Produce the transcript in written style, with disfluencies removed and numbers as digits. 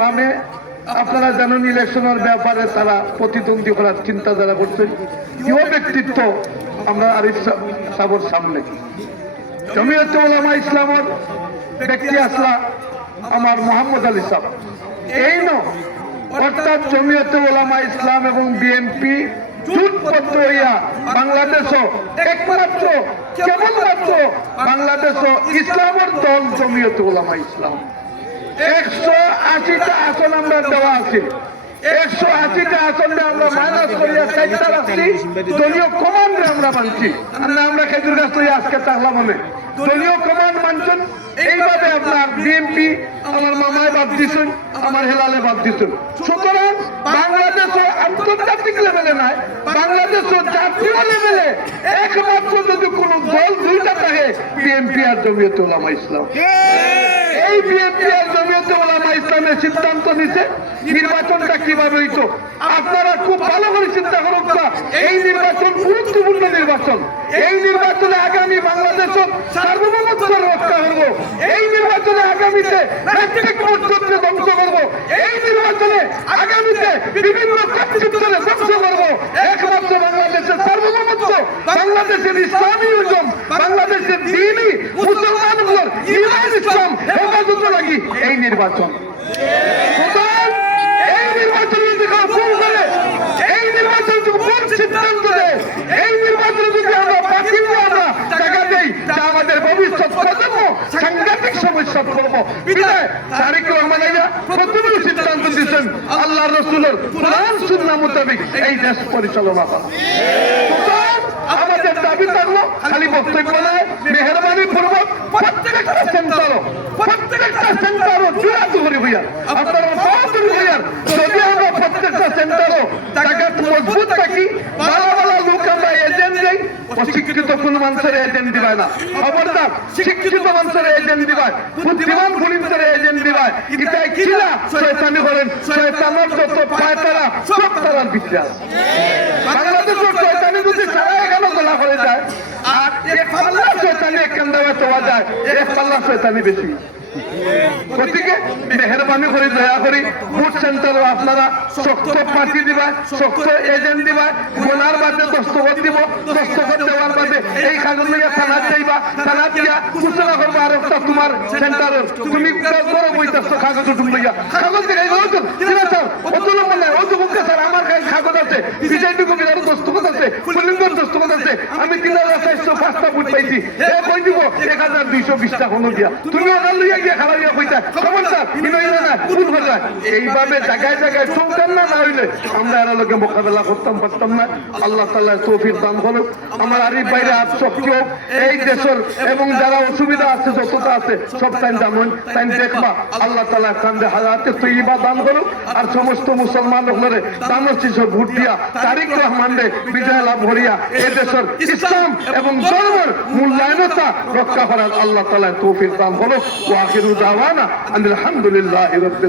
বামে আপনারা জানেন ইলেকশনের ব্যাপারে তারা প্রতিদ্বন্দ্বী করার চিন্তাধারা করছেন। ইও ব্যক্তিত্ব আমরা আরিফ সাহেবের সামনে জমিয়তে উলামা ইসলামের ব্যক্তি আসলা আমার মোহাম্মদ আলী সাহেব এই অর্থাৎ জমিয়তে উলামা ইসলাম এবং বিএনপি জোটবদ্ধ হইয়া বাংলাদেশও একমাত্র কেবলমাত্র বাংলাদেশও ইসলামের দল জমিয়তে উলামা ইসলাম 180টা আসন আমরা দেওয়া আছে। 180টা আসনে আমরা মাইনাস করিয়া 4টা রাখছি, দলীয় কমান্ডে আমরা মানছি। আমরা খেজুর গাছ তৈরি আজকে চাকলাম হবে দলীয় কমান্ড মানছেন। এইভাবে আপনার বিএনপি আমার মামায় বাদ দিচ্ছেন, আমার হেলালে বাদ দিচ্ছেন। সুতরাং বাংলাদেশও আন্তর্জাতিক লেভেলে নাই, বাংলাদেশও জাতীয় লেভেলে একমাত্র যদি কোনো দল দুইটা থাকে বিএনপি আর জমিয়তে উলামা ইসলাম। এই বিএনপি আর জমিয়তে উলামা ইসলামের সিদ্ধান্ত নিছে নির্বাচনটা কিভাবে হইতো। আপনারা খুব ভালো করে চিন্তা করুন, এই নির্বাচন গুরুত্বপূর্ণ নির্বাচন। এই নির্বাচনে আগামী বাংলাদেশের সার্বভৌমত্ব রক্ষা করবো। এই নির্বাচনে আগামীতে রাজনৈতিক মর্যাদা ধ্বংস করবো। এই নির্বাচনে আগামীতে বিভিন্ন কর্তৃত্বকে ধ্বংস করবো। একমাত্র বাংলাদেশের সার্বভৌমত্ব, বাংলাদেশের ইসলামী উদ্যম, বাংলাদেশের দ্বীনি মুসলমানগুলোর ইমান ইসলাম হেফাজত লাগি এই নির্বাচন। এই নির্বাচন যদি ভুল করে, এই নির্বাচন যদি ভুল সিদ্ধান্ত দেয়, এই নির্বাচনে যদি আমরা বাতিল আমরা টাকা দেই, তা আমাদের ভবিষ্যৎ প্রজন্ম সাংঘাতিক সমস্যা করবো। বিদায় তারেক রহমান প্রথমে সিদ্ধান্ত দিচ্ছেন আল্লাহ রসুলের কোরআন সুন্নাহ মোতাবেক এই দেশ পরিচালনা করা। আমাদের দাবি থাকলো খালি বক্তব্য নয়, মেহরবানি পূর্বক প্রত্যেকটা সেন্টারও জোরাতো করে হইয়া আপনারা বাহাদুর হইয়ার যদি আমরা প্রত্যেকটা সেন্টারও জায়গাত মজবুত থাকি, ভালো ভালো লোক আমরা এজেন্ট দেই। অশিক্ষিত কোন মানুষের এজেন্ট দিবায় না, খবরদার শিক্ষিত মানুষের এজেন্ট দিবায়, বুদ্ধিমান পুলিশের এজেন্ট দিবায়। এটাই কিনা শয়তানি করেন, শয়তানের যত পায় তারা সব তারার বিশ্বাস। বাংলাদেশের শয়তানি যদি সারা এখানে গলা করে যায় আর এক পাল্লা শয়তানি একখান দেওয়া চাওয়া যায়, এক পাল্লা শয়তানি বেশি। গতিকে মেহরবানি করে দয়া করি ভোট সেন্টারও আপনারা শক্ত পার্টি দিবা, শক্ত এজেন্ট দিবা। গোনার বাদে দস্তখত দিব, দস্তখত দেওয়ার বাদে এই কাগজ নিয়ে থানাত যাইবা, থানাত দিয়া ঘোষণা করবো আর একটা তোমার সেন্টারের তুমি বড় বইতেছো কাগজ ঢুকবাইয়া কাগজ দিকে অতুল বলে অতুলকে স্যার আমার কাছে কাগজ আছে, বিজেপি কবির দস্তখত আছে, পুলিঙ্গর দস্তখত আছে, আমি 3405টা ভোট পাইছি, এ কই দিব 1220টা কোনো দিয়া তুমি ওনার লইয়া গিয়ে খাবার ইয়া কইতা খবর স্যার না ভুল হয়ে যায়। এইভাবে জায়গায় জায়গায় চৌকান না হইলে আমরা এর লোকে মোকাবেলা করতাম পারতাম না। আল্লাহ তাআলা তৌফিক দান করুক। আমার আরিফ ভাইরা আজ শক্তি হোক এই দেশের এবং যারা অসুবিধা আছে যতটা আছে সব টাইম জানুন টাইম দেখবা। আল্লাহ তাআলা কান্দে হায়াতে তৈবা দান করুক আর সমস্ত মুসলমান লোকরে দানের শিশু ভোট দিয়া তারেক রহমানকে বিজয় লাভ করিয়া এই দেশের ইসলাম এবং ধর্মের মূল্যায়নতা রক্ষা করার আল্লাহ তাআলা তৌফিক দান করুক। ওয়া আখিরু দাওয়ানা আলহামদুলিল্লাহি রাব্বিল